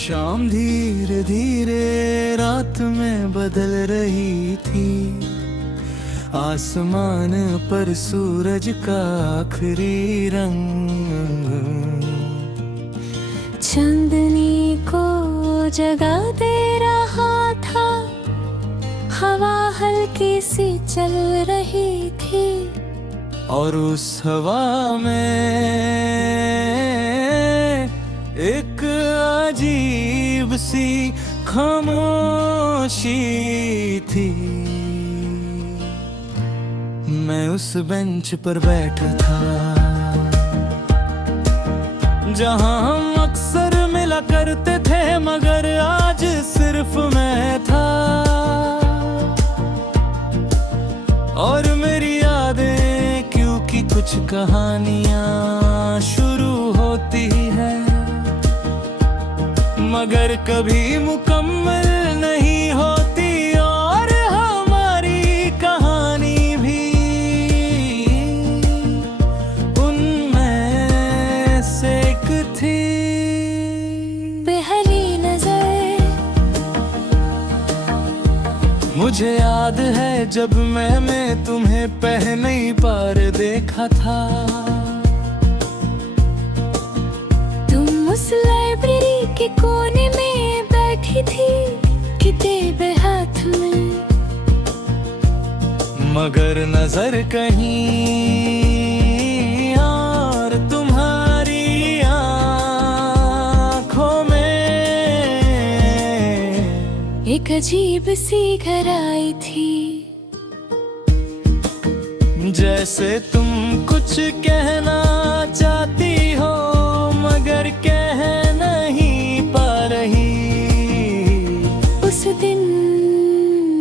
शाम धीरे धीरे रात में बदल रही थी। आसमान पर सूरज का आखिरी रंग चांदनी को जगा दे रहा था। हवा हल्की सी चल रही थी और उस हवा में एक अजीब सी खामोशी थी। मैं उस बेंच पर बैठा था जहां हम अक्सर मिला करते थे, मगर आज सिर्फ मैं था। और मेरी यादें क्योंकि कुछ कहानियां शुरू होती है, मगर कभी मुकम्मल नहीं होती। और हमारी कहानी भी उनमें से एक थी। पहली नजर मुझे याद है जब मैंने तुम्हें पहली बार देखा था। तुम उस लाइब्रेरी के कोने में बैठी थी, किताब हाथ में, मगर नजर कहीं और तुम्हारी आँखों में एक अजीब सी गहराई थी। जैसे तुम कुछ कहना चाहती हो मगर कह नहीं पा रही। उस दिन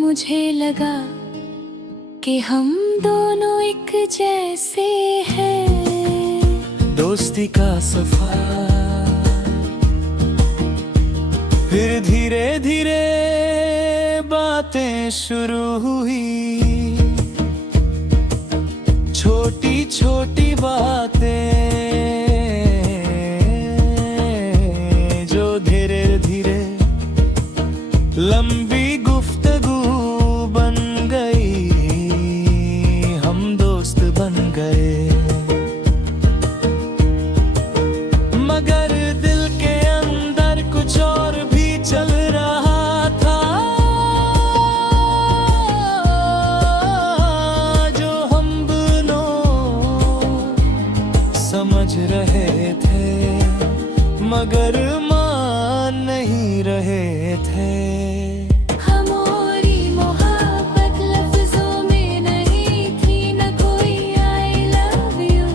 मुझे लगा कि हम दोनों एक जैसे हैं। दोस्ती का सफर फिर धीरे धीरे बातें शुरू हुई। छोटी छोटी बातें जो धीरे धीरे लंबी गुफ्तगू बन गई। हम दोस्त बन गए, मगर दिल के अंदर कुछ और भी चल रहा था, जो हम दोनों समझ रहे थे मगर मान नहीं रहे थे। हमारी मोहब्बत लफ्जों में नहीं थी, न कोई आई लव यू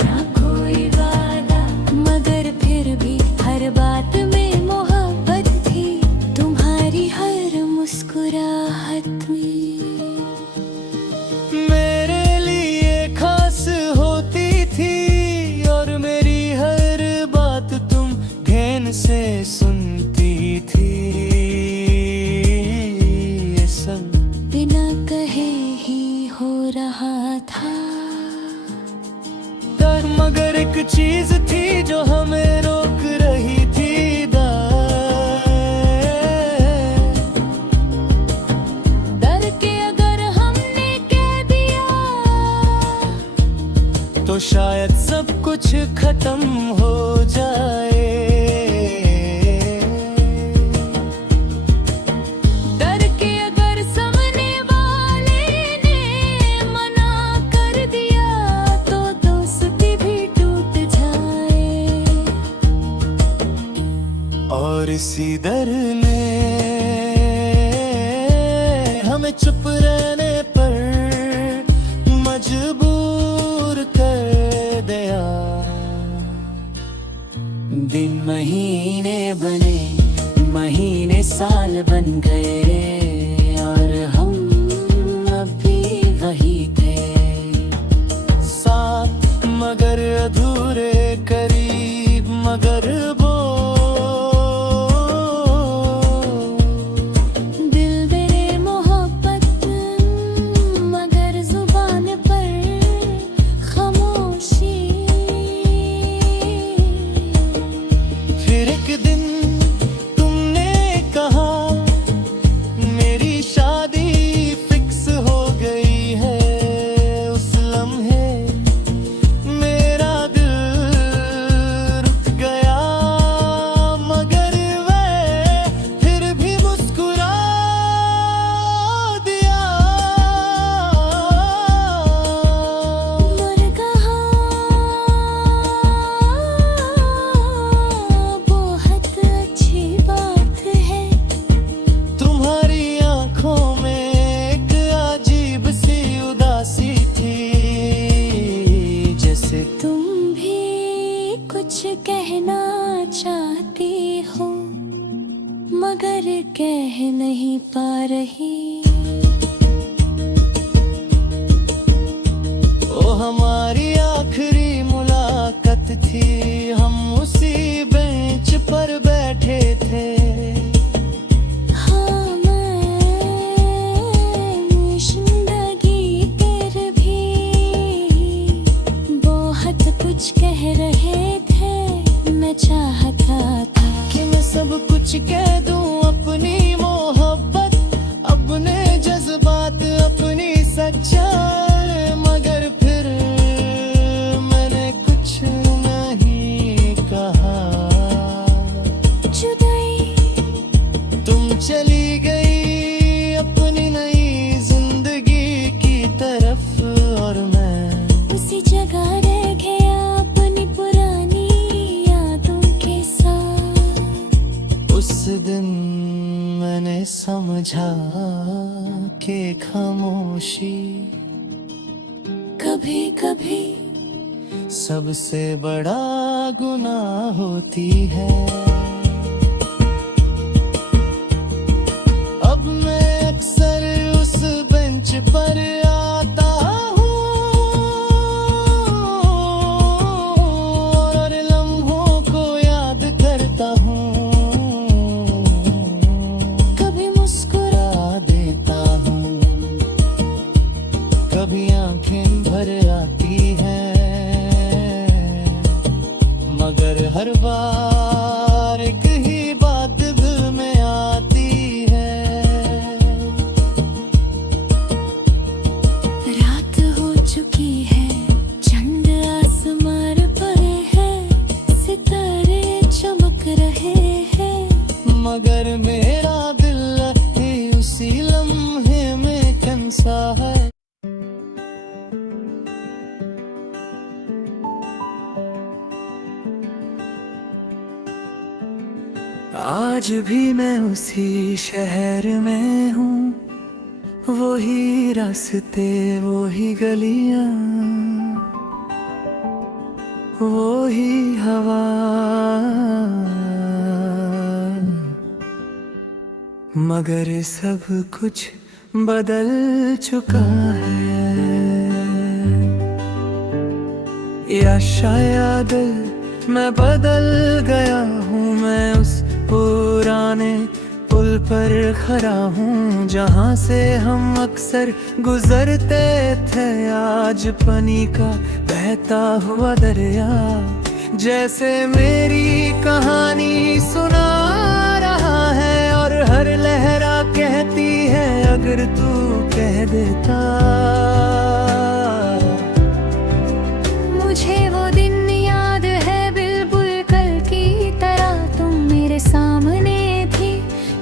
न कोई वादा, मगर फिर भी हर बात में मोहब्बत थी। तुम्हारी हर मुस्कुराहट में मेरे लिए खास होती थी और मेरी हर बात तुम ध्यान से सुनती थी। ये सब बिना कहे ही हो रहा था। डर मगर एक चीज थी जो हमें रोक रही थी। डर के अगर हमने कह दिया तो शायद सब कुछ खत्म हो जाए। डर के अगर सामने वाले ने मना कर दिया तो दोस्ती भी टूट जाए। और इसी डर ने हमें चुप रहने पर मजबूर कर दिया। दिन महीने बने, महीने साल बन गए और हम अभी वही थे, साथ मगर अधूरे, करीब मगर वो। दिल मेरे मोहब्बत मगर जुबान पर खामोशी। फिर एक दिन खामोशी कभी कभी सबसे बड़ा गुनाह होती है। अब मैं अक्सर उस बेंच पर आता हूँ और लम्हों को याद करता हूँ। कभी मुस्कुरा देता हूँ, कभी आंखें भर आती हैं, मगर हर बार एक ही बात दिल में आती है। रात हो चुकी है, चंद आसमान पर है, सितारे चमक रहे हैं, मगर मेरा दिल ही उसी लम्हे में कैसा है। आज भी मैं उसी शहर में हूँ, वही रास्ते वही गलियाँ, वही हवा, मगर सब कुछ बदल चुका है। या शायद मैं बदल गया हूँ, मैं उस पुराने पुल पर खड़ा हूँ जहाँ से हम अक्सर गुजरते थे। आज पानी का बहता हुआ दरिया जैसे मेरी कहानी सुना रहा है, और हर लहरा कहती है अगर तू कह देता। मुझे वो दिन याद है बिल्कुल कल की तरह, तुम मेरे सामने थी,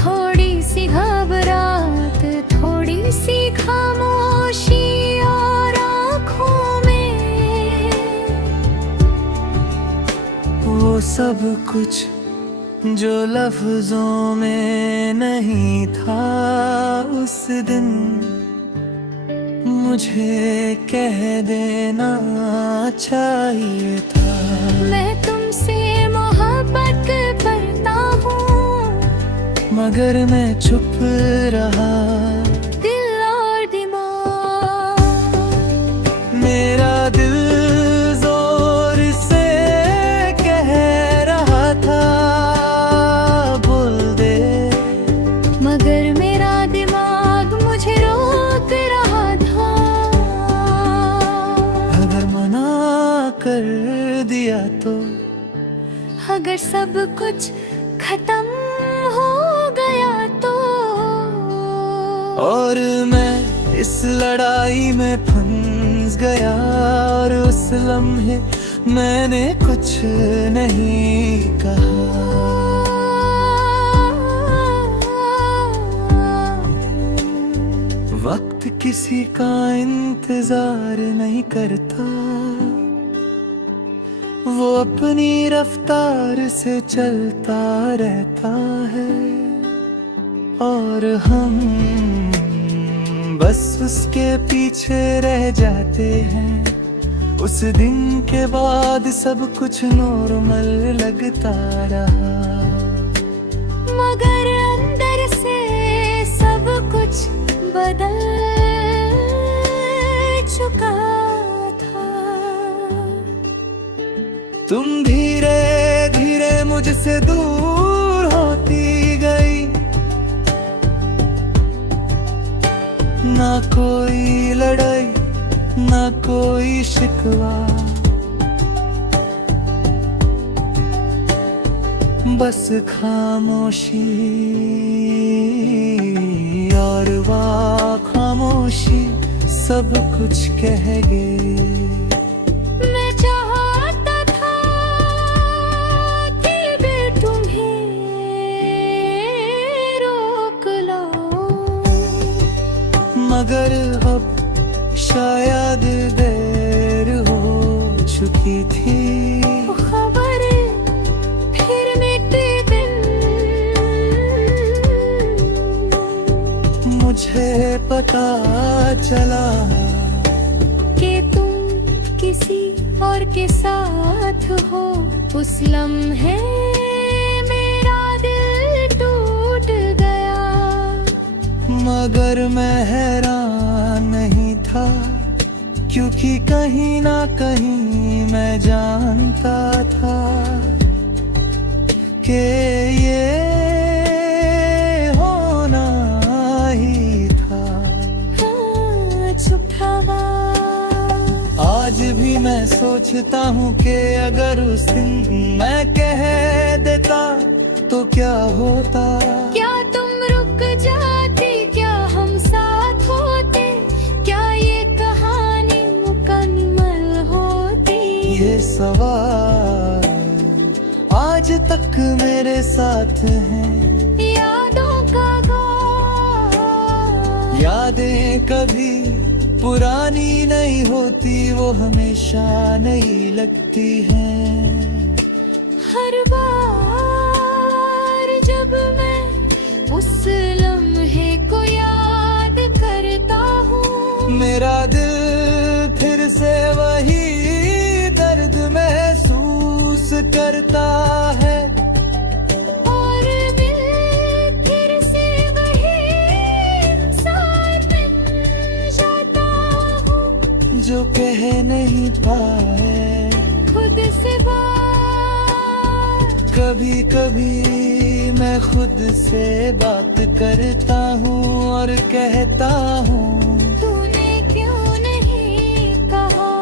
थोड़ी सी घबराहट, थोड़ी सी खामोशी और आँखों में वो सब कुछ जो लफ्जों में नहीं था उस दिन, मुझे कह देना चाहिए था। मैं तुमसे मोहब्बत करता हूँ, मगर मैं चुप रहा। दिल और दिमाग, मेरा दिल जोर से कह रहा था बोल दे, मगर मेरा दिमाग मुझे रोक रहा था। अगर मना कर दिया तो, अगर सब कुछ खत्म हो गया तो, और मैं इस लड़ाई में फंस गया, और उस लम्हे मैंने कुछ नहीं कहा। वक्त किसी का इंतजार नहीं करता, वो अपनी रफ्तार से चलता रहता है, और हम बस उसके पीछे रह जाते हैं। उस दिन के बाद सब कुछ नॉर्मल लगता रहा, मगर अंदर से सब कुछ बदल चुका था। तुम धीरे धीरे मुझसे दूर होती गई, ना कोई लड़ाई ना कोई शिकवा, बस खामोशी, और वाह खामोशी सब कुछ कह गए। मैं चाहता था कि दिल तुम्हें रोक लो, मगर अब शायद देर हो चुकी थी। वो खबर फिर मिट दिन, मुझे पता चला कि तुम किसी और के साथ हो। उस लम्हे मेरा दिल टूट गया, मगर मैं हैरान नहीं था, क्योंकि कहीं ना कहीं मैं जानता था कि ये होना ही था। हाँ, छुपा हुआ। आज भी मैं सोचता हूँ कि अगर उस दिन मैं कह देता तो क्या होता। क्या तुम रुक जाती, क्या हम साथ होते, क्या ये कहानी मुकम्मल होती। ये सवाल आज तक मेरे साथ हैं। यादों का गाँव, यादें कभी पुरानी नहीं होती, वो हमेशा नई लगती हैं। हर बार जब मैं उस लम्हे को याद करता हूँ, मेरा दिल फिर से वही दर्द महसूस करता है। और मैं फिर से वही इंसान बन जाता हूँ जो कह नहीं पाए खुद से बात। कभी कभी मैं खुद से बात करता हूँ और कहता हूँ तूने क्यों नहीं कहा,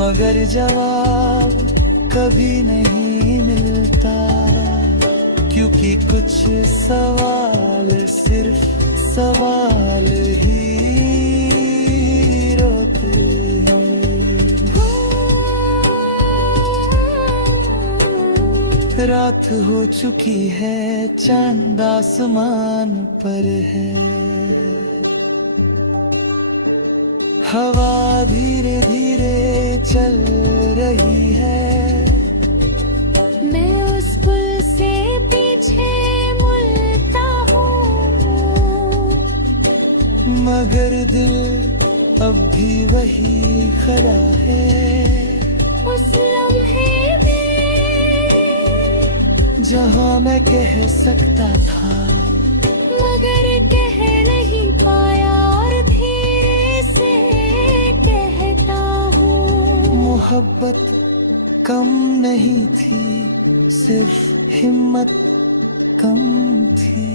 मगर जवाब कभी नहीं मिलता, क्योंकि कुछ सवाल सिर्फ सवाल ही रोते हैं। रात हो चुकी है, चांद आसमान पर है, हवा धीरे धीरे चल रही है। मैं उस पुल से पीछे मुड़ता हूँ, मगर दिल अब भी वही खड़ा है। उस लम्हे में जहाँ मैं कह सकता था मगर कह नहीं पाया, और धीरे से कहता हूँ मोहब्बत कम नहीं थी, सिर्फ हिम्मत कम थी।